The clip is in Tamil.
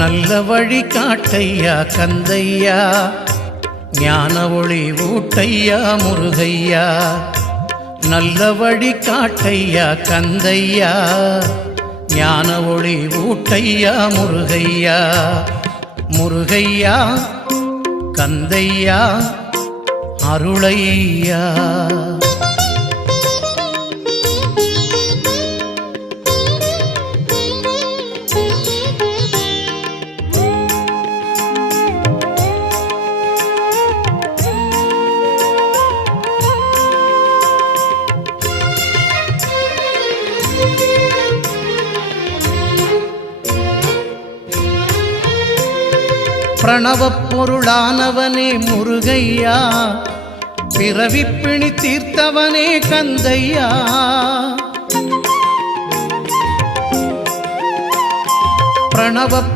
நல்ல வழி காட்டையா கந்தையா, ஞான ஒளி ஊட்டையா முருகையா. நல்ல வழி காட்டையா கந்தையா, ஞான ஒளி ஊட்டையா முருகையா. முருகையா கந்தையா அருளையா. பிரணவப் பொருளானவனே முருகையா, பிறவிப்பிணி தீர்த்தவனே கந்தையா. பிரணவப்